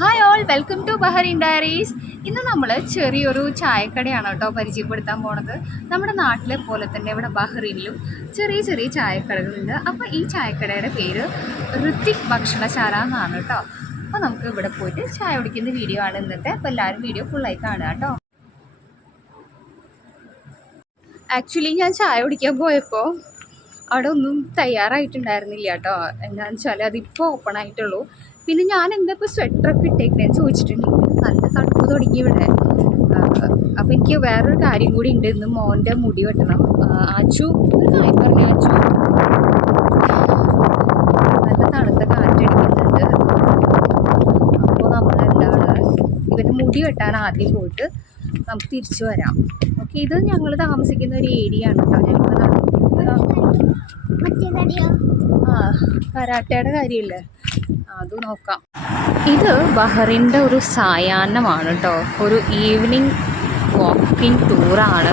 Hi all welcome to Bahrain diaries ഇന്ന് നമ്മൾ ചെറിയൊരു ചായക്കടയാണ് കേട്ടോ പരിചയപ്പെടുത്താൻ പോണത്. നമ്മുടെ നാട്ടിലെ പോലെ തന്നെ ഇവിടെ ബഹ്റൈനിലും ചെറിയ ചെറിയ ചായക്കടകളുണ്ട്. അപ്പോൾ ഈ ചായക്കടയുടെ പേര് ഋത്തിക് ഭക്ഷണശാല എന്നാണ് കേട്ടോ. അപ്പോൾ നമുക്ക് ഇവിടെ പോയിട്ട് ചായ കുടിക്കുന്ന വീഡിയോ ആണ് ഇന്നത്തെ. അപ്പോൾ എല്ലാവരും വീഡിയോ ഫുള്ളായി കാണുക കേട്ടോ. ആക്ച്വലി ഞാൻ ചായ കുടിക്കാൻ പോയപ്പോൾ അവിടെ ഒന്നും തയ്യാറായിട്ടുണ്ടായിരുന്നില്ല കേട്ടോ. എന്താണെന്ന് വെച്ചാൽ അതിപ്പോൾ ഓപ്പൺ ആയിട്ടുള്ളൂ. പിന്നെ ഞാൻ എന്താ ഇപ്പോൾ സ്വെറ്ററൊക്കെ ഇട്ടേക്കണേ ചോദിച്ചിട്ടുണ്ടെങ്കിൽ നല്ല തണുപ്പ് തുടങ്ങി ഇവിടെ. അപ്പോൾ എനിക്ക് വേറൊരു കാര്യം കൂടി ഉണ്ട്. ഇന്ന് മോന്റെ മുടി വെട്ടണം. ആച്ചു ഒരു കാര്യം പറഞ്ഞ ആച്ചു. നല്ല തണുത്ത കാറ്റടിക്കുന്നുണ്ട്. അപ്പോൾ നമ്മൾ എന്താണ് ഇവന്റെ മുടി വെട്ടാൻ ആദ്യം പോയിട്ട് നമുക്ക് തിരിച്ചു വരാം. ഓക്കെ ഇത് ഞങ്ങൾ താമസിക്കുന്ന ഒരു ഏരിയ ആണ് കേട്ടോ. ഞങ്ങൾ ആ കരാട്ടയുടെ കാര്യമില്ലേ അത് നോക്കാം. ഇത് ബഹറിന്റെ ഒരു സായാഹ്നമാണ് കേട്ടോ ഒരു ഈവനിങ് വാക്കിംഗ് ടൂറാണ്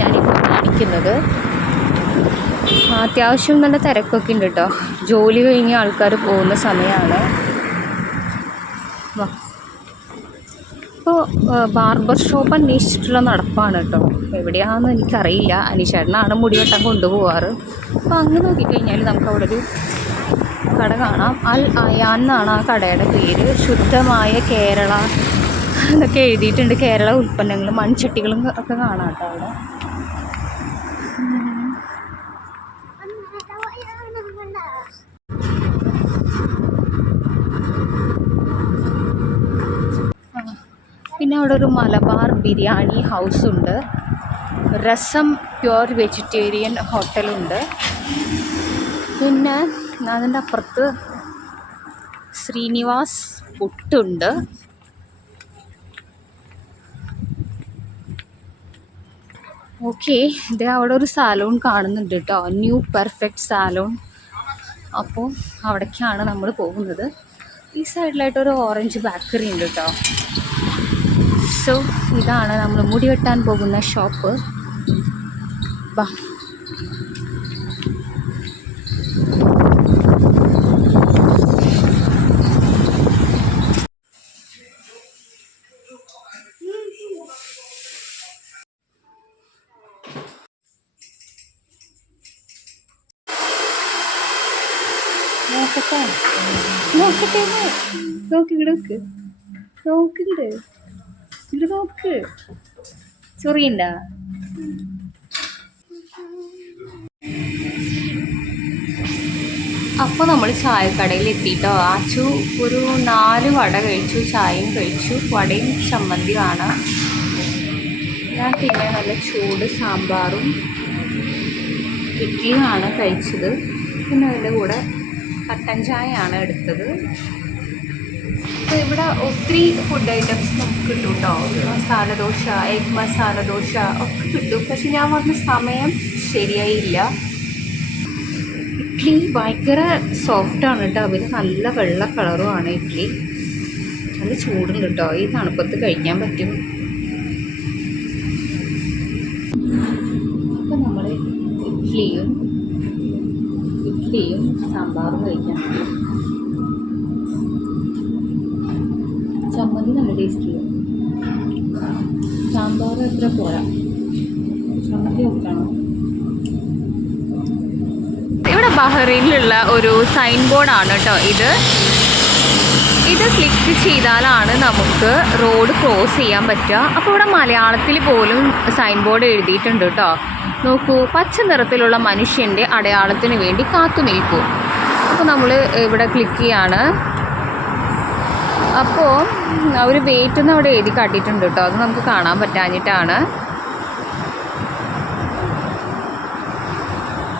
ഞാനിപ്പോൾ കാണിക്കുന്നത്. അത്യാവശ്യം നല്ല തിരക്കൊക്കെ ഉണ്ട് കേട്ടോ ജോലി കഴിഞ്ഞ ആൾക്കാർ പോകുന്ന സമയമാണ് ഇപ്പോൾ ബാർബർ ഷോപ്പ് അന്വേഷിച്ചിട്ടുള്ള നടപ്പാണ് കേട്ടോ എവിടെയാണെന്ന് എനിക്കറിയില്ല. അനീഷേട്ടനാണ് മുടി വെട്ടാൻ കൊണ്ടുപോകാറ് അപ്പോൾ അങ്ങ് നോക്കിക്കഴിഞ്ഞാൽ നമുക്ക് അവിടെ ഒരു കട കാണാം. അൽ അയാൻ എന്നാണ് ആ കടയുടെ പേര്. ശുദ്ധമായ കേരള എന്നൊക്കെ എഴുതിയിട്ടുണ്ട്. കേരള ഉൽപ്പന്നങ്ങളും മൺചട്ടികളും ഒക്കെ കാണാം കേട്ടോ അവിടെ. പിന്നെ അവിടെ ഒരു മലബാർ ബിരിയാണി ഹൗസ് ഉണ്ട്. രസം പ്യുവർ വെജിറ്റേറിയൻ ഹോട്ടലുണ്ട് പിന്നെ അതിന്റെ അപ്പുറത്ത് ശ്രീനിവാസ് പുട്ടുണ്ട്. ഓക്കെ ഇത് അവിടെ ഒരു സാലൂൺ കാണുന്നുണ്ട് കേട്ടോ ന്യൂ പെർഫെക്റ്റ് സാലൂൺ അപ്പോൾ അവിടേക്കാണ് നമ്മൾ പോകുന്നത്. ഈ സൈഡിലായിട്ട് ഒരു ഓറഞ്ച് ബേക്കറി ഉണ്ട് കേട്ടോ സോ ഇതാണ് നമ്മൾ മുടി വെട്ടാൻ പോകുന്ന ഷോപ്പ് ബാ. നോക്കട്ടെ. നോക്കട്ടെ നോക്ക് ഇവിടെ നോക്ക്. നോക്കുന്നുണ്ട് ഇവിടെ നോക്ക്. ചൊറിയണ്ട അപ്പോൾ നമ്മൾ ചായക്കടയിൽ എത്തിയിട്ടോ ആച്ചു ഒരു നാല് വട കഴിച്ചു ചായയും കഴിച്ചു. വടയും ചമ്മന്തിയുമാണ്. ഞാൻ പിന്നെ നല്ല ചൂട് സാമ്പാറും ഇഡ്ഡലിയുമാണ് കഴിച്ചത്. പിന്നെ അതിന്റെ കൂടെ കട്ടൻ ചായയാണ് എടുത്തത്. അപ്പോൾ ഇവിടെ ഒത്തിരി ഫുഡ് ഐറ്റംസ് നമുക്ക് കിട്ടും കേട്ടോ മസാല ദോശ എഗ് മസാല ദോശ ഒക്കെ കിട്ടും. പക്ഷെ ഞാൻ വന്ന സമയം ശരിയായില്ല. ഇഡ്ഡലി ഭയങ്കര സോഫ്റ്റാണ് കേട്ടോ. പിന്നെ നല്ല വെള്ള കളറുമാണ് ഇഡ്ഡലി നല്ല ചൂടുണ്ട് കേട്ടോ. ഈ തണുപ്പത്ത് കഴിക്കാൻ പറ്റും. സാമ്പാറും കഴിക്കാം. ചമ്മന്തി നല്ല ടേസ്റ്റ് സാമ്പാർ എത്ര പോരാ. ചമ്മന്തി നോക്കണം ഇവിടെ ബഹ്റൈനിലുള്ള ഒരു സൈൻ ബോർഡാണ് കേട്ടോ ഇത്. ഇത് ക്ലിക്ക് ചെയ്താലാണ് നമുക്ക് റോഡ് ക്രോസ് ചെയ്യാൻ പറ്റുക. അപ്പോൾ ഇവിടെ മലയാളത്തിൽ പോലും സൈൻ ബോർഡ് എഴുതിയിട്ടുണ്ട് കേട്ടോ. നോക്കൂ പച്ച നിറത്തിലുള്ള മനുഷ്യന്റെ അടയാളത്തിന് വേണ്ടി കാത്തു നിൽക്കൂ. അപ്പോൾ നമ്മൾ ഇവിടെ ക്ലിക്ക് ചെയ്യാണ്. അപ്പോൾ അവർ വെയിറ്റ് എന്ന് അവിടെ എഴുതി കാട്ടിയിട്ടുണ്ട് കേട്ടോ. അത് നമുക്ക് കാണാൻ പറ്റാഞ്ഞിട്ടാണ്.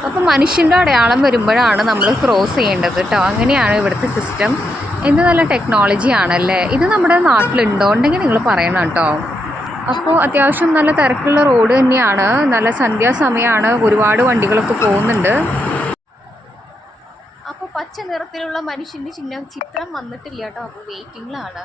അപ്പോൾ മനുഷ്യന്റെ അടയാളം വരുമ്പോഴാണ് നമ്മൾ ക്രോസ് ചെയ്യേണ്ടത് കേട്ടോ. അങ്ങനെയാണ് ഇവിടുത്തെ സിസ്റ്റം എന്ത് നല്ല ടെക്നോളജി ആണല്ലേ? ഇത് നമ്മുടെ നാട്ടിലുണ്ടോ ഉണ്ടെങ്കിൽ നിങ്ങൾ പറയണം കേട്ടോ. അപ്പോൾ അത്യാവശ്യം നല്ല തിരക്കുള്ള റോഡ് തന്നെയാണ്. നല്ല സന്ധ്യാസമയമാണ്. ഒരുപാട് വണ്ടികളൊക്കെ പോകുന്നുണ്ട്. പച്ച നിറത്തിലുള്ള മനുഷ്യന്റെ ചിഹ്നം ചിത്രം വന്നിട്ടില്ല കേട്ടോ അപ്പോൾ വെയിറ്റിങ്ങിലാണ്